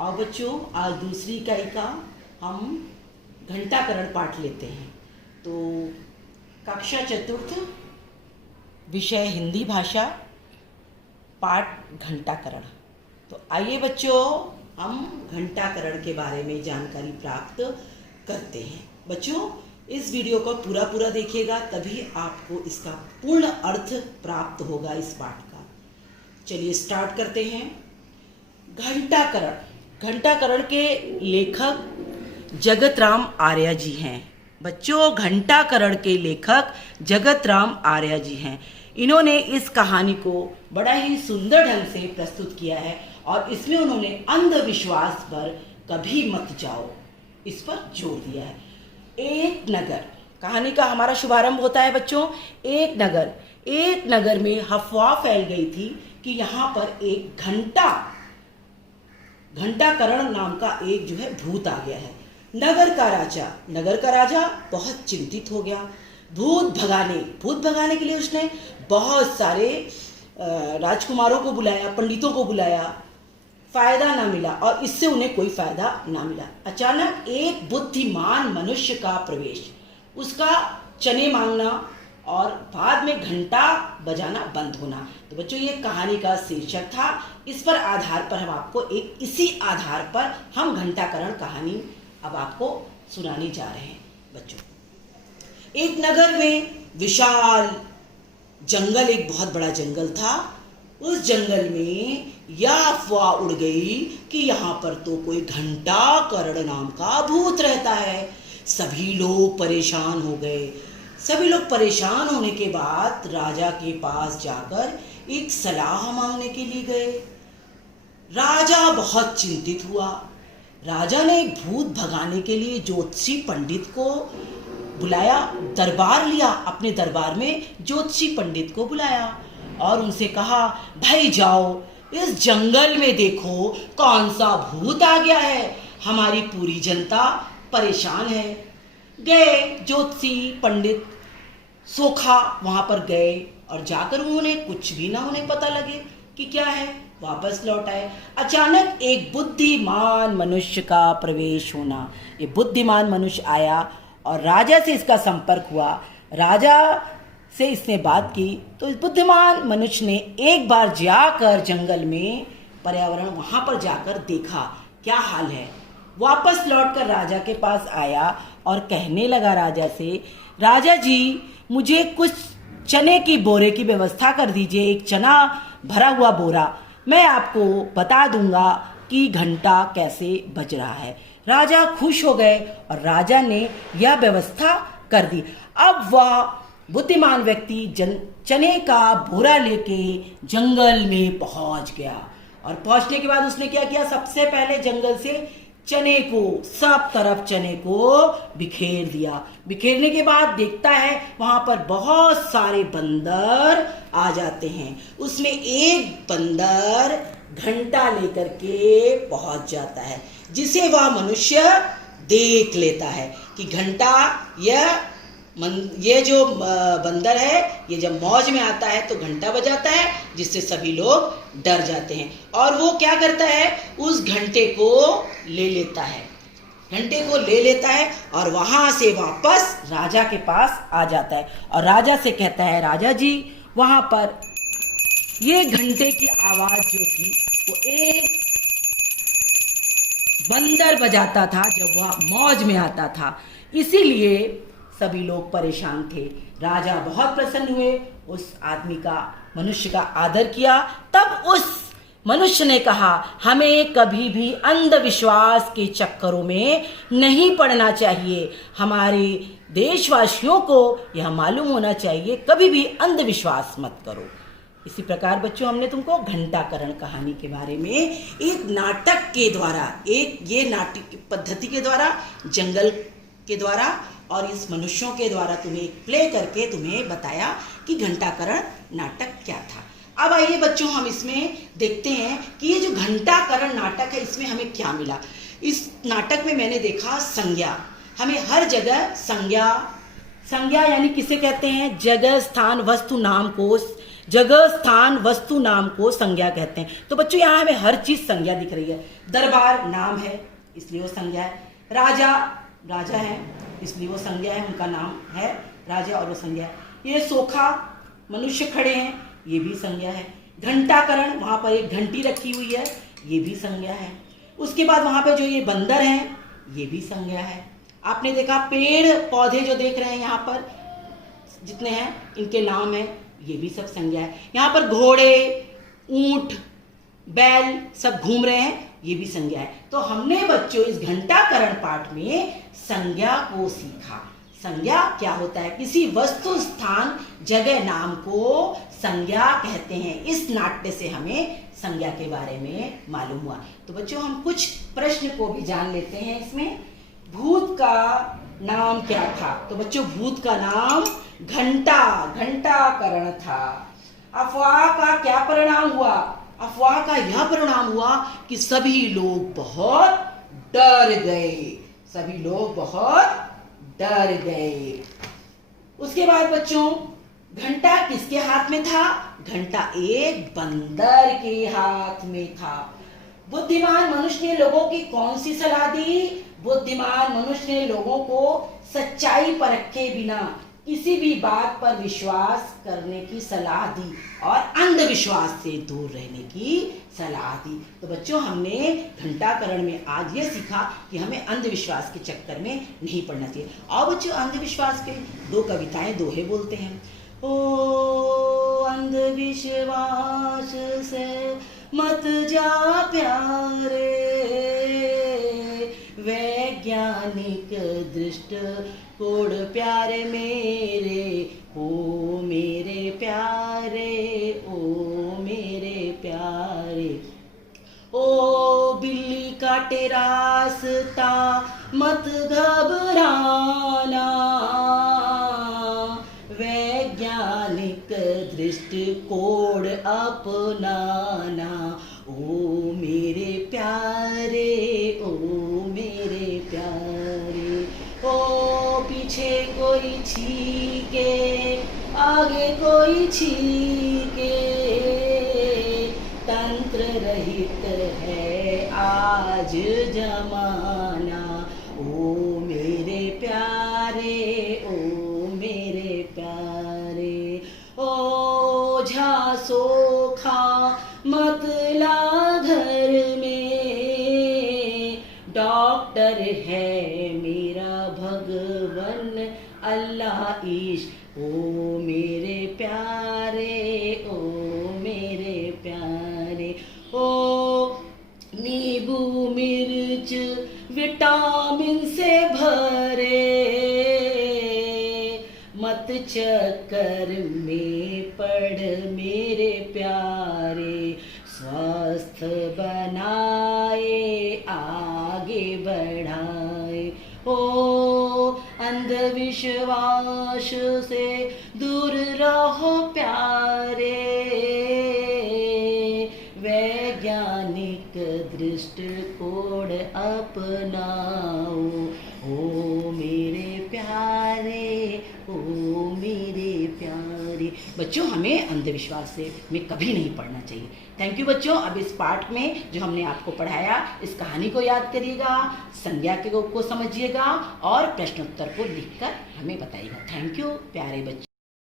आओ बच्चों, आज दूसरी इकाई का हम घंटाकरण पाठ लेते हैं। तो कक्षा चतुर्थ, विषय हिंदी भाषा, पाठ घंटाकरण। तो आइए बच्चों, हम घंटाकरण के बारे में जानकारी प्राप्त करते हैं। बच्चों, इस वीडियो को पूरा देखिएगा, तभी आपको इसका पूर्ण अर्थ प्राप्त होगा इस पाठ का। चलिए स्टार्ट करते हैं। घंटाकरण के लेखक जगत राम आर्य जी हैं। बच्चों, घंटाकरण के लेखक जगत राम आर्य जी हैं। इन्होंने इस कहानी को बड़ा ही सुंदर ढंग से प्रस्तुत किया है और इसमें उन्होंने अंधविश्वास पर कभी मत जाओ, इस पर जोर दिया है। एक नगर, कहानी का हमारा शुभारंभ होता है बच्चों। एक नगर में अफवाह फैल गई थी कि यहाँ पर एक घंटाकरण नाम का एक जो है भूत आ गया है। नगर का राजा बहुत चिंतित हो गया। भूत भगाने के लिए उसने बहुत सारे राजकुमारों को बुलाया, पंडितों को बुलाया, फायदा ना मिला और इससे उन्हें कोई फायदा ना मिला। अचानक एक बुद्धिमान मनुष्य का प्रवेश, उसका चने मांगना और बाद में घंटा बजाना बंद होना। तो बच्चों, ये कहानी का शीर्षक था। इस पर आधार पर हम आपको इसी आधार पर हम घंटाकरण कहानी अब आपको सुनाने जा रहे हैं। बच्चों, एक नगर में विशाल जंगल, एक बहुत बड़ा जंगल था। उस जंगल में यह अफवाह उड़ गई कि यहाँ पर तो कोई घंटाकरण नाम का भूत रहता है। सभी लोग परेशान हो गए। सभी लोग परेशान होने के बाद राजा के पास जाकर एक सलाह मांगने के लिए गए। राजा बहुत चिंतित हुआ। राजा ने भूत भगाने के लिए ज्योतिषी पंडित को बुलाया, दरबार लिया। अपने दरबार में ज्योतिषी पंडित को बुलाया और उनसे कहा, भाई जाओ इस जंगल में देखो कौन सा भूत आ गया है, हमारी पूरी जनता परेशान है। गए ज्योतिषी पंडित सोखा वहां पर गए और जाकर उन्होंने कुछ भी ना उन्हें पता लगे कि क्या है, वापस लौट आए। अचानक एक बुद्धिमान मनुष्य का प्रवेश होना। ये बुद्धिमान मनुष्य आया और राजा से इसका संपर्क हुआ। राजा से इसने बात की तो इस बुद्धिमान मनुष्य ने एक बार जाकर जंगल में पर्यावरण वहां पर जाकर देखा क्या हाल है। वापस लौटकर राजा के पास आया और कहने लगा राजा से, राजा जी, मुझे कुछ चने की बोरे की व्यवस्था कर दीजिए, एक चना भरा हुआ बोरा। मैं आपको बता दूंगा कि घंटा कैसे बज रहा है। राजा खुश हो गए और राजा ने यह व्यवस्था कर दी। अब वह बुद्धिमान व्यक्ति चने का बोरा लेके जंगल में पहुंच गया और पहुंचने के बाद उसने क्या किया, सबसे पहले जंगल से चने को, सब तरफ चने को बिखेर दिया। बिखेरने के बाद देखता है वहां पर बहुत सारे बंदर आ जाते हैं। उसमें एक बंदर घंटा लेकर के पहुंच जाता है, जिसे वह मनुष्य देख लेता है कि घंटा ये जो बंदर है, ये जब मौज में आता है तो घंटा बजाता है, जिससे सभी लोग डर जाते हैं। और वो क्या करता है, उस घंटे को ले लेता है और वहां से वापस राजा के पास आ जाता है और राजा से कहता है, राजा जी, वहां पर ये घंटे की आवाज जो थी वो एक बंदर बजाता था जब वह मौज में आता था, इसीलिए सभी लोग परेशान थे। राजा बहुत प्रसन्न हुए, उस मनुष्य का आदर किया। तब उस मनुष्य ने कहा, हमें कभी भी अंधविश्वास के चक्करों में नहीं पड़ना चाहिए। हमारे देशवासियों को यह मालूम होना चाहिए, कभी भी अंधविश्वास मत करो। इसी प्रकार बच्चों, हमने तुमको घंटाकरण कहानी के बारे में एक नाटक के द्वारा, ये नाटक पद्धति के द्वारा, जंगल के द्वारा और इस मनुष्यों के द्वारा तुम्हें प्ले करके तुम्हें बताया कि घंटाकरण नाटक क्या था। अब आइए बच्चों, हम इसमें देखते हैं कि ये जो घंटाकरण नाटक है, इसमें हमें क्या मिला। इस नाटक में मैंने देखा संज्ञा। हमें हर जगह संज्ञा यानी किसे कहते हैं, जगह, स्थान, वस्तु, नाम को जगह, स्थान, वस्तु, नाम को संज्ञा कहते हैं। तो बच्चों यहाँ हमें हर चीज संज्ञा दिख रही है। दरबार नाम है इसलिए वो संज्ञा है। राजा राजा है इसलिए वो संज्ञा है, उनका नाम है राजा और वो संज्ञा है। ये सोखा मनुष्य खड़े हैं ये भी संज्ञा है। घंटाकरण वहाँ पर एक घंटी रखी हुई है ये भी संज्ञा है। उसके बाद वहाँ पे जो ये बंदर हैं ये भी संज्ञा है। आपने देखा पेड़ पौधे जो देख रहे हैं यहाँ पर जितने हैं इनके नाम हैं ये भी सब संज्ञा है। यहाँ पर घोड़े, ऊंट, बैल सब घूम रहे हैं ये भी संज्ञा है। तो हमने बच्चों इस घंटाकरण पाठ में संज्ञा को सीखा। संज्ञा क्या होता है? किसी वस्तु, स्थान, जगह, नाम को संज्ञा कहते हैं। इस नाट्य से हमें संज्ञा के बारे में मालूम हुआ। तो बच्चों हम कुछ प्रश्न को भी जान लेते हैं इसमें। भूत का नाम क्या था? तो बच्चों भूत का नाम घंटाकरण था। अफवाह का क्या परिणाम हुआ? अफवाह का यह परिणाम हुआ कि सभी लोग बहुत डर गए। सभी लोग बहुत डर गए। उसके बाद बच्चों घंटा किसके हाथ में था? घंटा एक बंदर के हाथ में था। बुद्धिमान मनुष्य ने लोगों की कौन सी सलाह दी? बुद्धिमान मनुष्य ने लोगों को सच्चाई परखे बिना किसी भी बात पर विश्वास करने की सलाह दी और अंधविश्वास से दूर रहने की सलाह दी। तो बच्चों हमने घंटाकरण में आज ये सीखा कि हमें अंधविश्वास के चक्कर में नहीं पड़ना चाहिए। और बच्चों अंधविश्वास के दो कविताएं दोहे बोलते हैं। ओ अंधविश्वास से मत जा प्यारे, वैज्ञानिक दृष्टिकोण प्यारे मेरे, ओ मेरे प्यारे, ओ मेरे प्यारे। ओ बिल्ली काटे रास्ता मत घबराना, वैज्ञानिक दृष्टिकोण अपनाना, ओ मेरे प्यारे, ओ मेरे प्यारे। ओ पीछे कोई छीके आगे कोई छीके, तंत्र रहित है आज जमाना, ओ मेरे प्यारे, ओ मेरे प्यारे। ओझा सोखा मत ला घर में, डॉक्टर है मेरा भगवन अल्लाह ईश, ओ मेरे प्यारे, ओ मेरे प्यारे। ओ नींबू मिर्च विटामिन से भरे, मत चक्कर में पड़ मेरे प्यारे, स्वस्थ बनाए आगे बढ़ाए। ओ अंधविश्वास से दूर रहो प्यारे, वैज्ञानिक दृष्टिकोण अपनाओ, ओ मेरे प्यारे, ओ मेरे प्यारे। बच्चों हमें अंधविश्वास से में कभी नहीं पढ़ना चाहिए। थैंक यू बच्चों। अब इस पाठ में जो हमने आपको पढ़ाया इस कहानी को याद करिएगा, संज्ञा को समझिएगा और प्रश्नोत्तर को लिखकर हमें बताइएगा। थैंक यू प्यारे बच्चों।